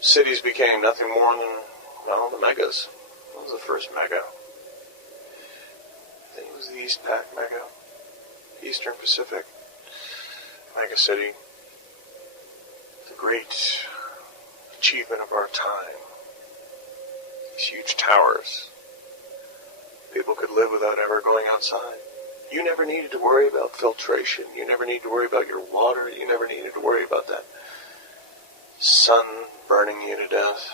cities became nothing more than, well, the megas. What was the first mega? I think it was the East Pac mega. Eastern Pacific mega city. The great achievement of our time. These huge towers. People could live without ever going outside. You never needed to worry about filtration. You never needed to worry about your water. You never needed to worry about that sun burning you to death.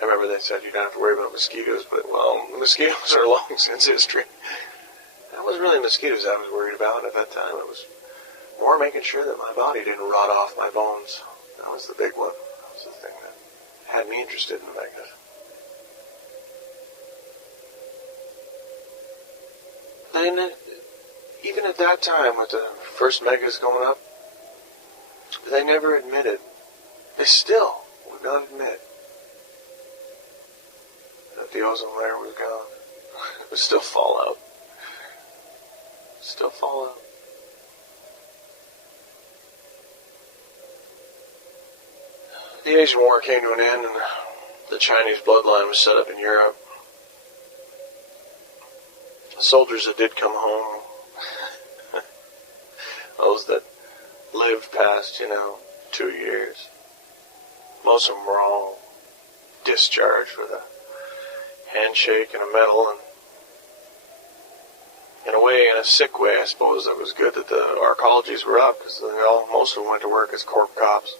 I remember they said you don't have to worry about mosquitoes, but, well, mosquitoes are long since history. That wasn't really mosquitoes I was worried about at that time. It was more making sure that my body didn't rot off my bones. That was the big one. That was the thing that had me interested in the magnet. And even at that time, with the first megas going up, they never admitted, they still would not admit that the ozone layer was gone. It was still fallout. Still fallout. The Asian War came to an end, and the Chinese bloodline was set up in Europe. The soldiers that did come home, those that lived past, 2 years, most of them were all discharged with a handshake and a medal, and in a way, in a sick way, I suppose it was good that the arcologies were up, because most of them went to work as corp cops.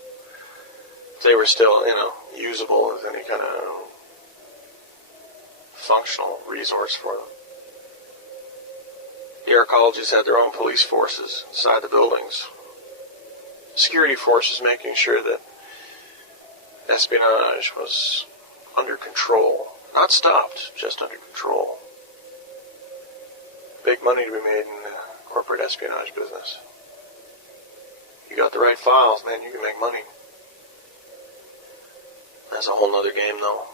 They were still, usable as any kind of functional resource for them. The arcologists had their own police forces inside the buildings. Security forces making sure that espionage was under control. Not stopped, just under control. Big money to be made in the corporate espionage business. You got the right files, man, you can make money. That's a whole nother game, though.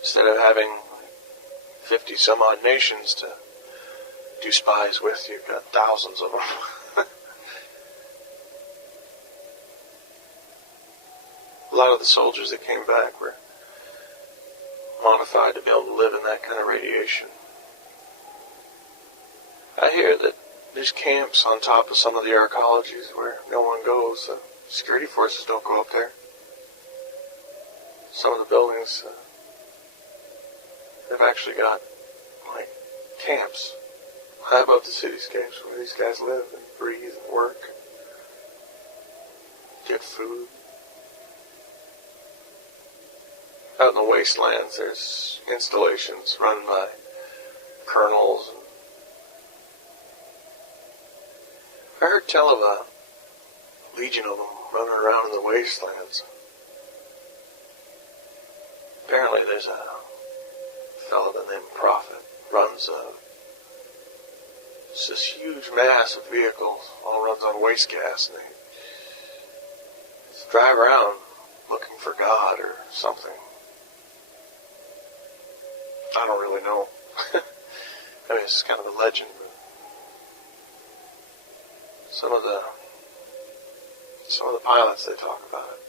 Instead of having 50 some odd nations to do spies with, you've got thousands of them. A lot of the soldiers that came back were modified to be able to live in that kind of radiation. I hear that there's camps on top of some of the arcologies where no one goes. Security forces don't go up there. Some of the buildings, they've actually got, camps high above the cityscapes where these guys live and breathe and work, get food. Out in the wastelands, there's installations run by colonels. I heard tell of a legion of them running around in the wastelands. Apparently there's a fellow named Prophet runs this huge mass of vehicles, all runs on waste gas, and they just drive around looking for God or something. I don't really know. I mean, it's kind of a legend. But some of the pilots, they talk about it.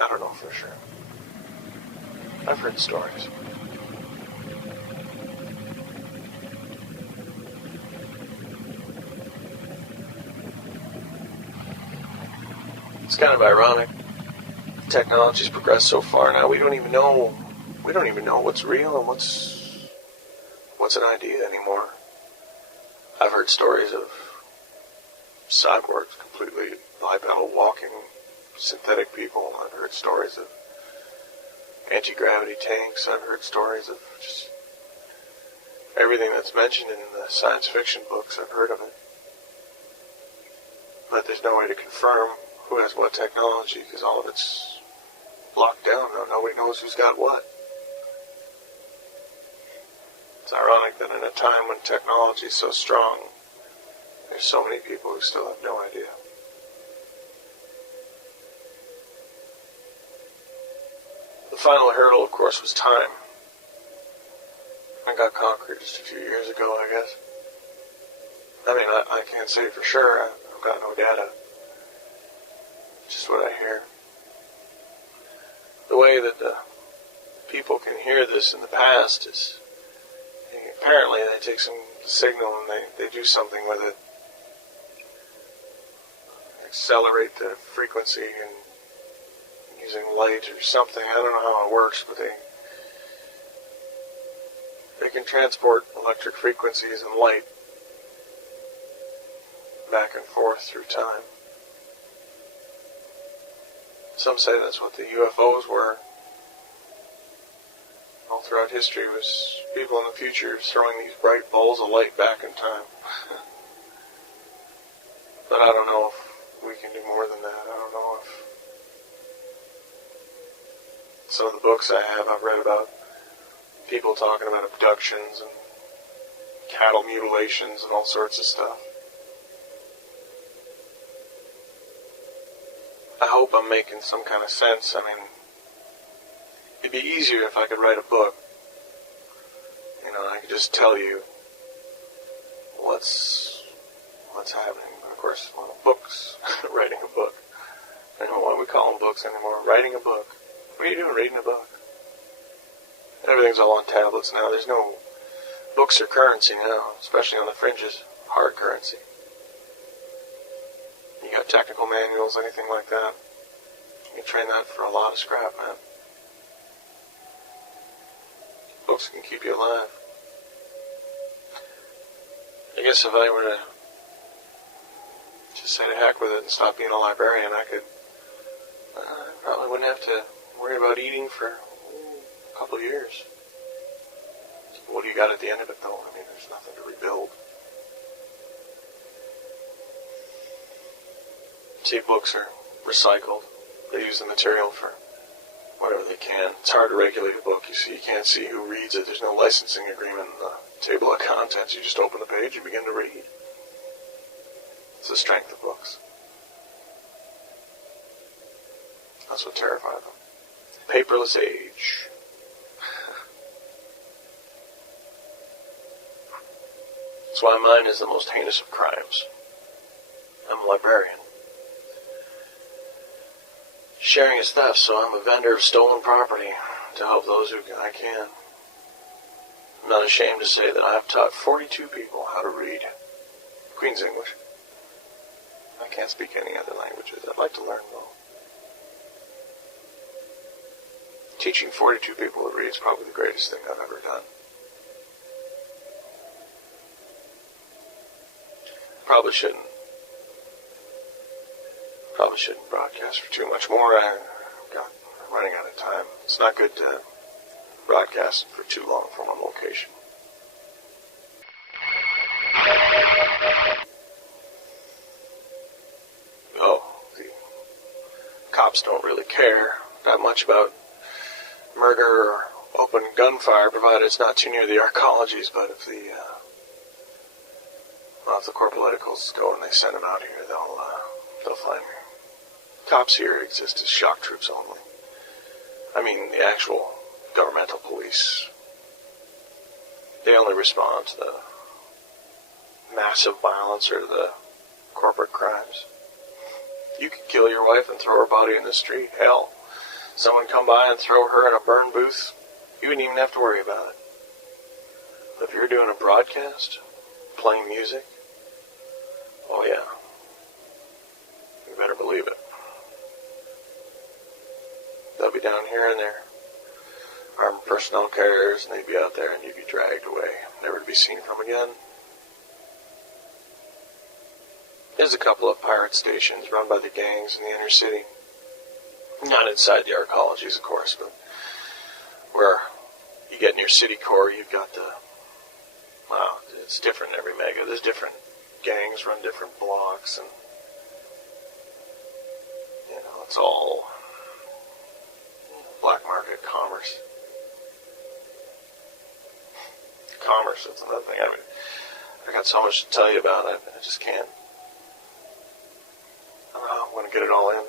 I don't know for sure. I've heard stories. It's kind of ironic. Technology's progressed so far now. We don't even know what's real and what's an idea anymore. I've heard stories of cyborgs, completely bipedal walking synthetic people. I've heard stories of anti-gravity tanks. I've heard stories of just everything that's mentioned in the science fiction books. I've heard of it. But there's no way to confirm who has what technology, because all of it's locked down now. Nobody knows who's got what. It's ironic that in a time when technology is so strong, there's so many people who still have no idea. The final hurdle, of course, was time. I got conquered just a few years ago, I guess. I mean, I can't say for sure. I've got no data. Just what I hear. The way that the people can hear this in the past is, apparently they take some signal and they do something with it. Accelerate the frequency and using light or something. I don't know how it works, but they can transport electric frequencies and light back and forth through time. Some say that's what the UFOs were. All throughout history was people in the future throwing these bright balls of light back in time. But I don't know if we can do more than that. I don't know if... Some of the books I've read about people talking about abductions and cattle mutilations and all sorts of stuff. I hope I'm making some kind of sense. I mean, it'd be easier if I could write a book. You know, I could just tell you what's happening. Of course, well, books, writing a book. I don't know why we call them books anymore. Writing a book. What are you doing reading a book? Everything's all on tablets now. There's no books or currency now, especially on the fringes. Hard currency. You got technical manuals, anything like that. You can train that for a lot of scrap, man. Books can keep you alive. I guess if I were to just say to heck with it and stop being a librarian, I could probably wouldn't have to worry about eating for a couple of years. What do you got at the end of it, though? I mean, there's nothing to rebuild. See, books are recycled. They use the material for whatever they can. It's hard to regulate a book. You see, you can't see who reads it. There's no licensing agreement in the table of contents. You just open the page, you begin to read. It's the strength of books. That's what terrifies them. Paperless age. That's why mine is the most heinous of crimes. I'm a librarian. Sharing is theft, so I'm a vendor of stolen property to help those who I can. I'm not ashamed to say that I have taught 42 people how to read Queen's English. I can't speak any other languages. I'd like to learn, though. Teaching 42 people to read is probably the greatest thing I've ever done. Probably shouldn't broadcast for too much more. I'm running out of time. It's not good to broadcast for too long from one location. The cops don't really care that much about murder or open gunfire, provided it's not too near the arcologies. But if the corporal politicals go and they send them out here, they'll find me. Cops here exist as shock troops only. I mean, the actual governmental police. They only respond to the massive violence or the corporate crimes. You could kill your wife and throw her body in the street. Hell, someone come by and throw her in a burn booth, you wouldn't even have to worry about it. But if you're doing a broadcast, playing music, oh yeah, you better believe it. They'll be down here in their armed personnel carriers, and they'd be out there, and you'd be dragged away, never to be seen from again. There's a couple of pirate stations run by the gangs in the inner city. Not inside the arcologies, of course, but where you get in your city core, you've got it's different in every mega. There's different gangs run different blocks, and it's all black market commerce. Commerce, that's another thing. I mean, I got so much to tell you about it. I just can't. I don't know how I'm going to get it all in.